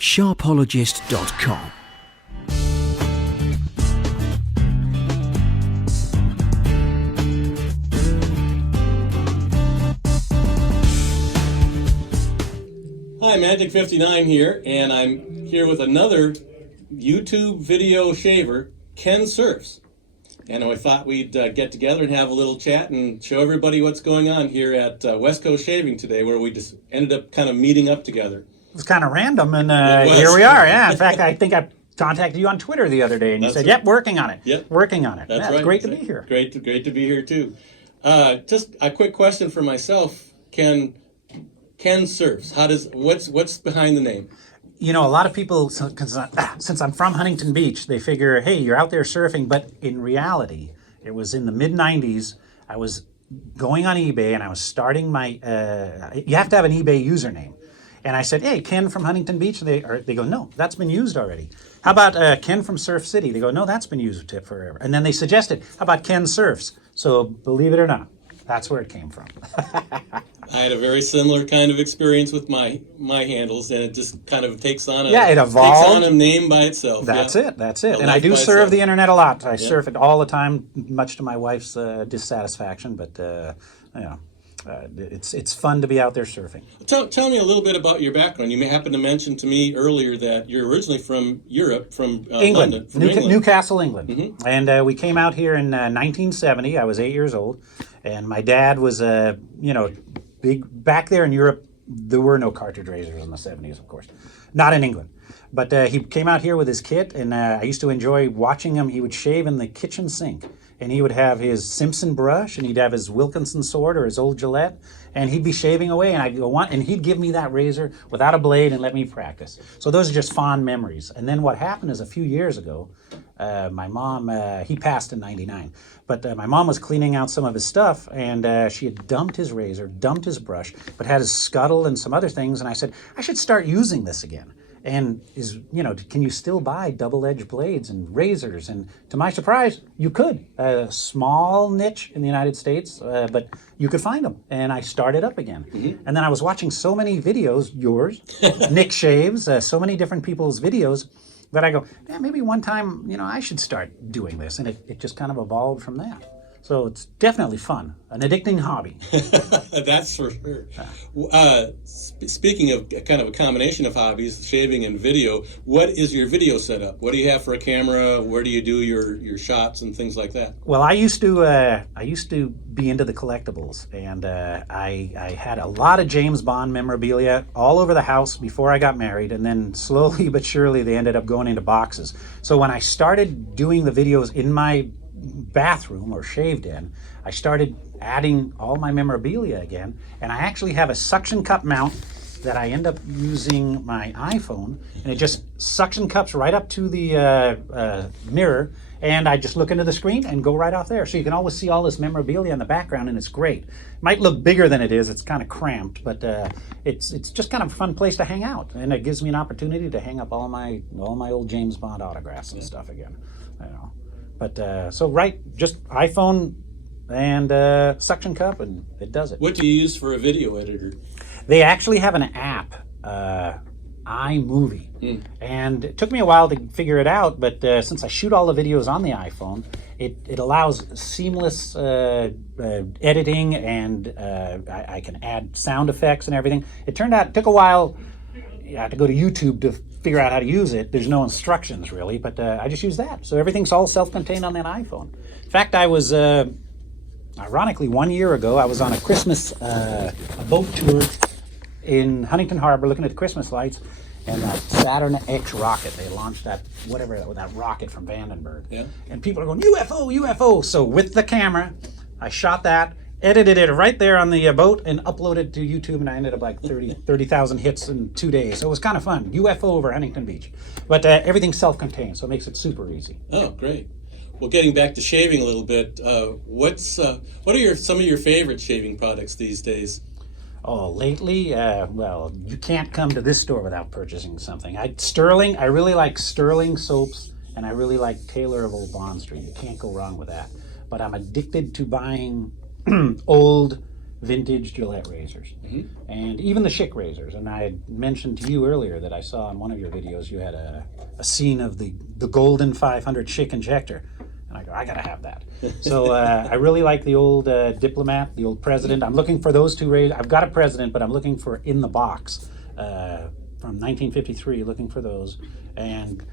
Sharpologist.com. Hi, Magic59 here, and I'm here with another YouTube video shaver, Kensurfs. And I thought we'd get together and have a little chat and show everybody what's going on here at West Coast Shaving today, where we just ended up kind of meeting up together. It was kind of random, and here we are. Yeah, in fact, I think I contacted you on Twitter the other day, and you said, "Yep, working on it." Yep, working on it. That's yeah, right. It's great to be here. Great to be here too. Just a quick question for myself, Kensurfs. What's behind the name? You know, a lot of people, since I'm from Huntington Beach, they figure, hey, you're out there surfing. But in reality, it was in the mid-'90s. I was going on eBay, and I was starting my, you have to have an eBay username. And I said, hey, Ken from Huntington Beach. They go, no, that's been used already. How about Ken from Surf City? They go, no, that's been used forever. And then they suggested, how about Kensurfs? So believe it or not, that's where it came from. I had a very similar kind of experience with my handles, and it just kind of takes on a it evolved. Takes on a name by itself. That's yeah. it. And I do serve the internet a lot. I surf it all the time, much to my wife's dissatisfaction. But it's fun to be out there surfing. Tell me a little bit about your background. You may happen to mention to me earlier that you're originally from Europe, from England, London, from England. Newcastle, England. Mm-hmm. And we came out here in 1970. I was 8 years old, and my dad was big back there in Europe. There were no cartridge razors in the 70s, of course, not in England. But he came out here with his kit, and I used to enjoy watching him. He would shave in the kitchen sink, and he would have his Simpson brush, and he'd have his Wilkinson sword or his old Gillette, and he'd be shaving away, and I'd go on, and he'd give me that razor without a blade and let me practice. So those are just fond memories. And then what happened is a few years ago, my mom, he passed in '99, but my mom was cleaning out some of his stuff, and she had dumped his razor, dumped his brush, but had his scuttle and some other things, and I said, I should start using this again. And can you still buy double-edged blades and razors? And to my surprise, you could. A small niche in the United States, but you could find them. And I started up again. Mm-hmm. And then I was watching so many videos, yours, Nick Shaves, so many different people's videos, that I go, yeah, maybe one time, I should start doing this. And it just kind of evolved from that. So it's definitely fun, an addicting hobby. That's for sure. Speaking of kind of a combination of hobbies, shaving and video, what is your video setup? What do you have for a camera? Where do you do your shots and things like that? Well, I used to be into the collectibles, and I had a lot of James Bond memorabilia all over the house before I got married, and then slowly but surely they ended up going into boxes. So when I started doing the videos in my bathroom or shaved in, I started adding all my memorabilia again, and I actually have a suction cup mount that I end up using my iPhone, and it just suction cups right up to the mirror, and I just look into the screen and go right off there. So you can always see all this memorabilia in the background, and it's great. It might look bigger than it is, it's kind of cramped, but it's just kind of a fun place to hang out, and it gives me an opportunity to hang up all my old James Bond autographs and stuff again. But just iPhone and suction cup, and it does it. What do you use for a video editor? They actually have an app, iMovie, and it took me a while to figure it out, but since I shoot all the videos on the iPhone, it allows seamless editing, and I can add sound effects and everything. It took a while. I had to go to YouTube to figure out how to use it. There's no instructions really, but I just use that. So everything's all self-contained on that iPhone. In fact, I was, ironically, 1 year ago, I was on a Christmas a boat tour in Huntington Harbor looking at the Christmas lights, and that Saturn X rocket, they launched that rocket from Vandenberg. Yeah. And people are going, UFO, UFO. So with the camera, I shot that, edited it right there on the boat, and uploaded to YouTube, and I ended up like 30,000 hits in 2 days. So it was kind of fun. UFO over Huntington Beach. But everything's self-contained, so it makes it super easy. Oh, great. Well, getting back to shaving a little bit, what are some of your favorite shaving products these days? Oh, lately, well, you can't come to this store without purchasing something. I really like Sterling soaps, and I really like Taylor of Old Bond Street. You can't go wrong with that. But I'm addicted to buying old vintage Gillette razors, Mm-hmm. and even the Schick razors. And I had mentioned to you earlier that I saw in one of your videos you had a scene of the golden 500 Schick injector. And I go, I gotta have that. So I really like the old Diplomat, the old President. I'm looking for those two razors. I've got a President, but I'm looking for in the box from 1953, looking for those. And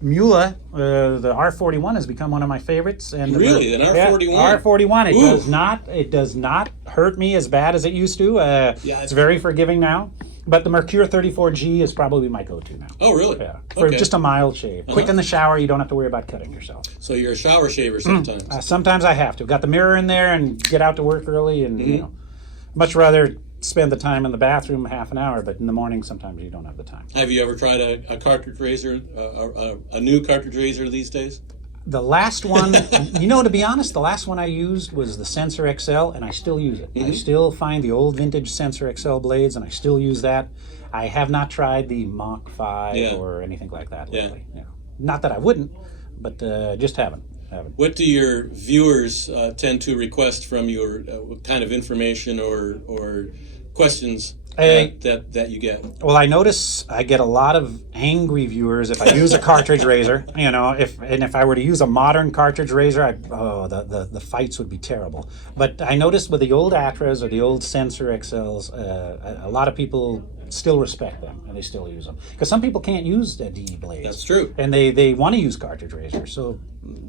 Mula, the R41 has become one of my favorites. And Really? An R41? Yeah, R41. It Ooh. does not hurt me as bad as it used to. It's very forgiving now. But the Mercure 34G is probably my go-to now. Oh, really? Yeah, for Okay. just a mild shave. Quick in the shower, you don't have to worry about cutting yourself. So you're a shower shaver sometimes. Sometimes I have to. Got the mirror in there and get out to work early, and you know, much rather spend the time in the bathroom half an hour. But in the morning, sometimes you don't have the time. Have you ever tried a cartridge razor, a new cartridge razor these days? The last one, you know, to be honest, the last one I used was the Sensor XL, and I still use it. I still find the old vintage Sensor XL blades, and I still use that. I have not tried the Mach 5 or anything like that lately. You know, not that I wouldn't, but just haven't. What do your viewers tend to request from you, or what kind of information or questions that you get? Well, I notice I get a lot of angry viewers if I use a cartridge razor. You know, if I were to use a modern cartridge razor, the fights would be terrible. But I noticed with the old Atras or the old Sensor XLs, a lot of people still respect them and they still use them, because some people can't use DE blades. That's true. And they want to use cartridge razors. So,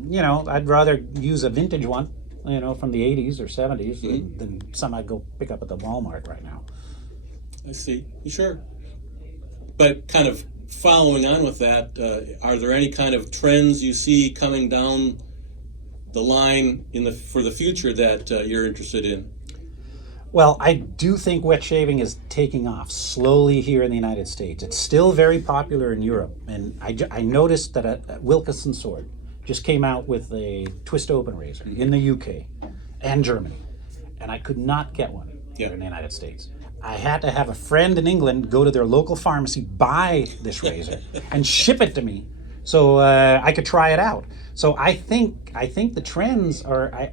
you know, I'd rather use a vintage one, you know, from the 80s or 70s than some I'd go pick up at the Walmart right now. I see. Sure. But kind of following on with that, are there any kind of trends you see coming down the line for the future that you're interested in? Well, I do think wet shaving is taking off slowly here in the United States. It's still very popular in Europe. And I noticed that a Wilkinson Sword just came out with a twist open razor in the UK and Germany. And I could not get one here in the United States. I had to have a friend in England go to their local pharmacy, buy this razor, and ship it to me so I could try it out. So I think the trends are,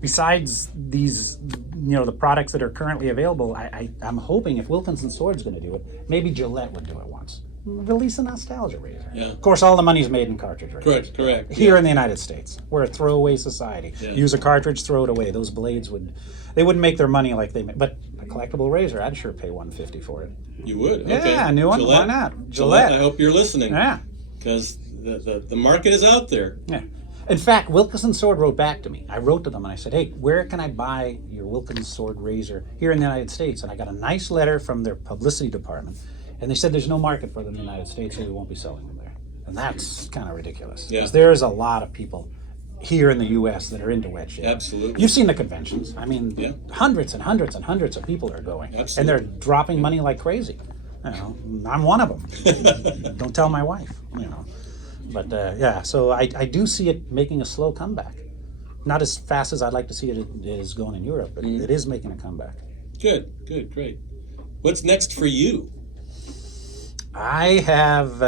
besides these, you know, the products that are currently available, I'm hoping if Wilkinson Sword's going to do it, maybe Gillette would do it once. Release a nostalgia razor. Yeah. Of course, all the money's made in cartridge razors. Correct. Here in the United States, we're a throwaway society. Yeah. Use a cartridge, throw it away. Those blades wouldn't make their money like they make. But a collectible razor, I'd sure pay $150 for it. You would? Yeah, okay. a new one. Gillette, Why not? Gillette, I hope you're listening. Yeah. Because the market is out there. Yeah. In fact, Wilkinson Sword wrote back to me. I wrote to them and I said, hey, where can I buy your Wilkinson Sword razor here in the United States? And I got a nice letter from their publicity department. And they said there's no market for them in the United States, so we won't be selling them there. And that's kind of ridiculous. Because there's a lot of people here in the U.S. that are into wet shaving. Absolutely. You've seen the conventions. I mean, hundreds and hundreds and hundreds of people are going. Absolutely. And they're dropping money like crazy. You know, I'm one of them. Don't tell my wife, you know. But yeah, so I do see it making a slow comeback. Not as fast as I'd like to see it is going in Europe, but it is making a comeback. Good, great. What's next for you? I have,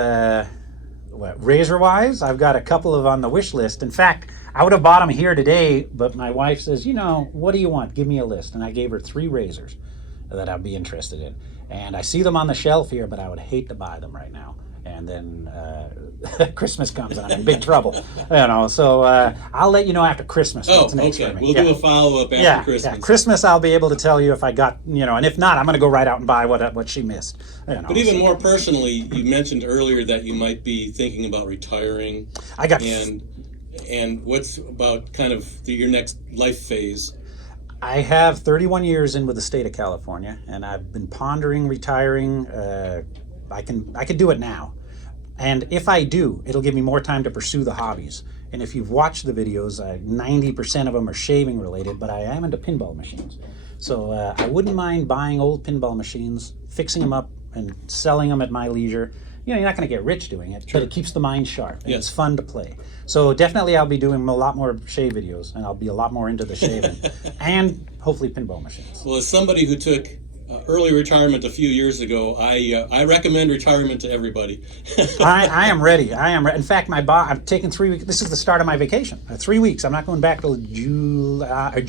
razor-wise, I've got a couple of on the wish list. In fact, I would have bought them here today, but my wife says, you know, what do you want? Give me a list. And I gave her 3 razors that I'd be interested in. And I see them on the shelf here, but I would hate to buy them right now. And then Christmas comes and I'm in big trouble. You know, so I'll let you know after Christmas what's next for me. We'll do a follow-up after Christmas. Yeah, Christmas I'll be able to tell you if I got, you know, and if not, I'm going to go right out and buy what she missed. You know, but even more personally, you mentioned earlier that you might be thinking about retiring. And what's about kind of your next life phase? I have 31 years in with the state of California, and I've been pondering retiring. I can do it now. And if I do, it'll give me more time to pursue the hobbies. And if you've watched the videos, 90% of them are shaving related, but I am into pinball machines. So I wouldn't mind buying old pinball machines, fixing them up, and selling them at my leisure. You know, you're not going to get rich doing it, but it keeps the mind sharp, and it's fun to play. So definitely I'll be doing a lot more shave videos, and I'll be a lot more into the shaving, and hopefully pinball machines. Well, as somebody who took early retirement a few years ago, I recommend retirement to everybody. I am ready. In fact, I'm taking 3 weeks. This is the start of my vacation. 3 weeks. I'm not going back till June. I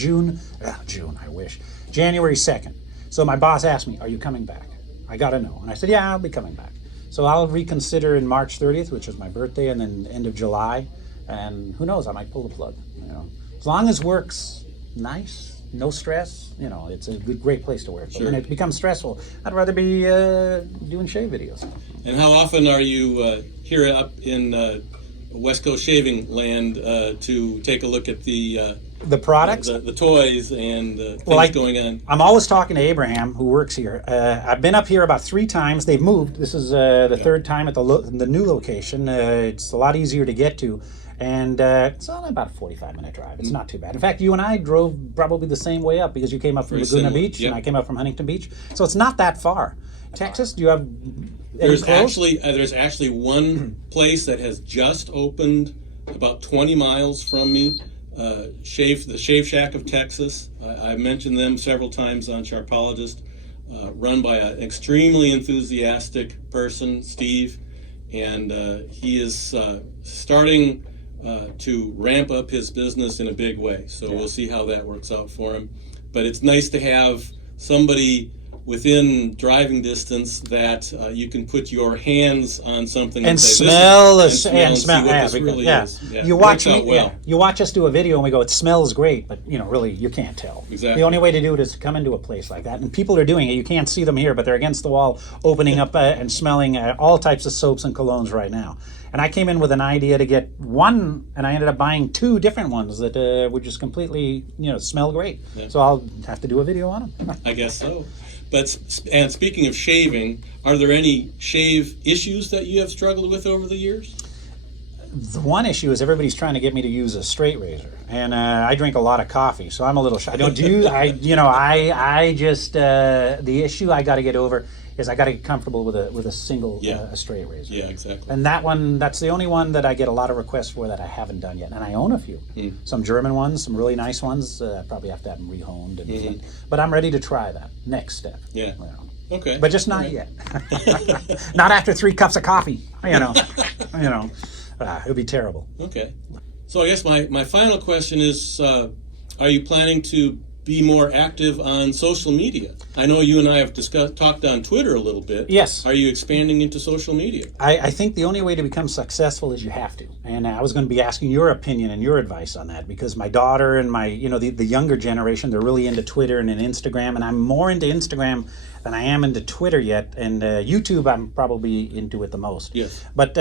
wish. January 2nd. So my boss asked me, are you coming back? I got to know. And I said, yeah, I'll be coming back. So I'll reconsider in March 30th, which is my birthday, and then end of July. And who knows, I might pull the plug. You know, as long as work's nice, no stress, you know, it's a great place to work. But Sure. when it becomes stressful, I'd rather be doing shave videos. And how often are you here up in West Coast shaving land to take a look at the products? the toys and things going on? I'm always talking to Abraham, who works here. I've been up here about 3 times. They've moved. This is the third time at the new location. It's a lot easier to get to. And it's only about a 45-minute drive. It's not too bad. In fact, you and I drove probably the same way up because you came up from Laguna Beach and I came up from Huntington Beach. So it's not that far. Texas, do you have any close? There's actually one place that has just opened about 20 miles from me. The Shave Shack of Texas. I mentioned them several times on Sharpologist. Run by an extremely enthusiastic person, Steve, and he is starting to ramp up his business in a big way. So we'll see how that works out for him. But it's nice to have somebody within driving distance that you can put your hands on something and say, smell and see what yeah, this really is. Yeah, you watch me, well. You watch us do a video and we go, it smells great, but you know, really, you can't tell. Exactly. The only way to do it is to come into a place like that, and people are doing it. You can't see them here, but they're against the wall, opening up and smelling all types of soaps and colognes right now. And I came in with an idea to get one, and I ended up buying 2 different ones that would just completely, you know, smell great. Yeah. So I'll have to do a video on them. I guess so. And speaking of shaving, are there any shave issues that you have struggled with over the years? The one issue is everybody's trying to get me to use a straight razor, and I drink a lot of coffee, so I'm a little shy. I don't do. I just the issue I got to get over is I got to get comfortable with a single a straight razor. Yeah, exactly. And that's the only one that I get a lot of requests for that I haven't done yet, and I own a few. Some German ones, some really nice ones. Probably have to have them rehoned, but I'm ready to try that next step. Yeah. Well, okay. But just not yet. Not after 3 cups of coffee. You know. It would be terrible. Okay. So I guess my final question is, are you planning to be more active on social media? I know you and I have talked on Twitter a little bit. Yes. Are you expanding into social media? I think the only way to become successful is you have to. And I was going to be asking your opinion and your advice on that, because my daughter and the younger generation, they're really into Twitter and Instagram, and I'm more into Instagram than I am into Twitter yet. And YouTube, I'm probably into it the most. Yes. But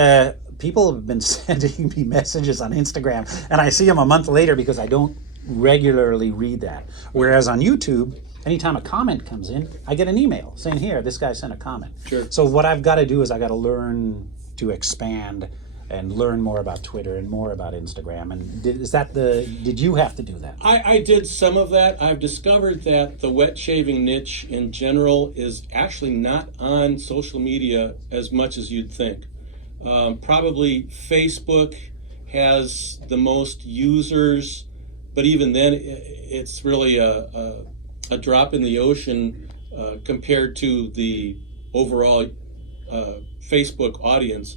people have been sending me messages on Instagram, and I see them a month later because I don't regularly read that. Whereas on YouTube, anytime a comment comes in, I get an email saying, here, this guy sent a comment. Sure. So what I've got to do is I got to learn to expand and learn more about Twitter and more about Instagram. And did you have to do that? I did some of that. I've discovered that the wet shaving niche in general is actually not on social media as much as you'd think. Probably Facebook has the most users, but even then it's really a drop in the ocean compared to the overall Facebook audience.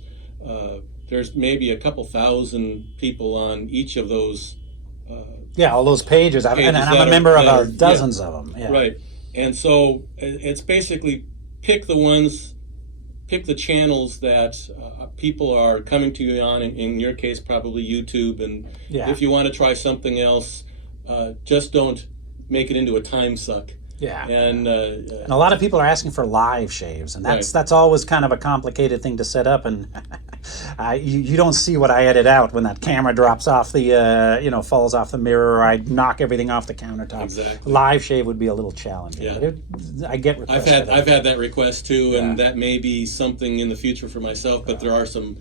There's maybe a couple thousand people on each of those. All those pages. And I'm a member of dozens of them. Yeah. Right. And so it's basically pick the channels that people are coming to you on, in your case probably YouTube, and if you want to try something else, just don't make it into a time suck. Yeah. And a lot of people are asking for live shaves, and that's always kind of a complicated thing to set up, and you don't see what I edit out when that camera drops off the falls off the mirror, or I knock everything off the countertop. Exactly. Live shave would be a little challenging. Yeah. But I get requests. I've had that request too, and that may be something in the future for myself, but there are some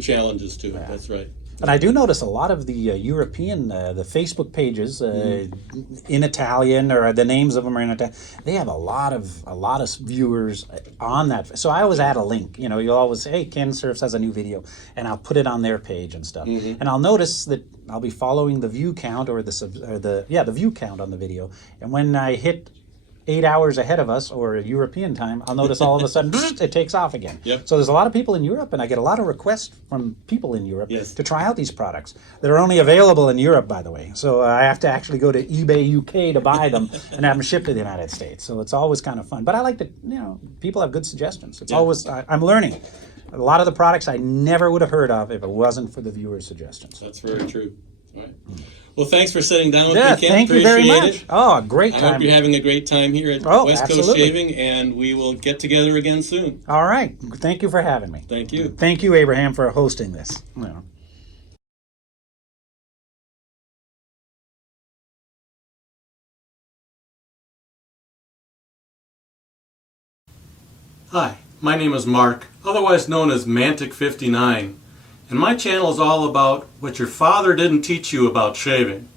challenges to it. That's right. And I do notice a lot of the European, the Facebook pages in Italian, or the names of them are in Italian. They have a lot of viewers on that. So I always add a link. You'll always say, "Hey, Kensurfs has a new video," and I'll put it on their page and stuff. And I'll notice that I'll be following the view count or the view count on the video. And when I hit 8 hours ahead of us or European time, I'll notice all of a sudden it takes off again. Yep. So there's a lot of people in Europe, and I get a lot of requests from people in Europe Yes. to try out these products. They're only available in Europe, by the way. So I have to actually go to eBay UK to buy them and have them shipped to the United States. So it's always kind of fun. But I like that, people have good suggestions. It's always, I'm learning. A lot of the products I never would have heard of if it wasn't for the viewers' suggestions. That's very true. All right. Well, thanks for sitting down with Yeah, me, Ken. thank you very Appreciate much. it. Oh, a great I time. hope you're having a great time here at Oh, West Coast absolutely. Shaving, and we will get together again soon. All right. Thank you for having me. Thank you. Thank you, Abraham, for hosting this. Hi, my name is Mark, otherwise known as Mantic59, and my channel is all about what your father didn't teach you about shaving.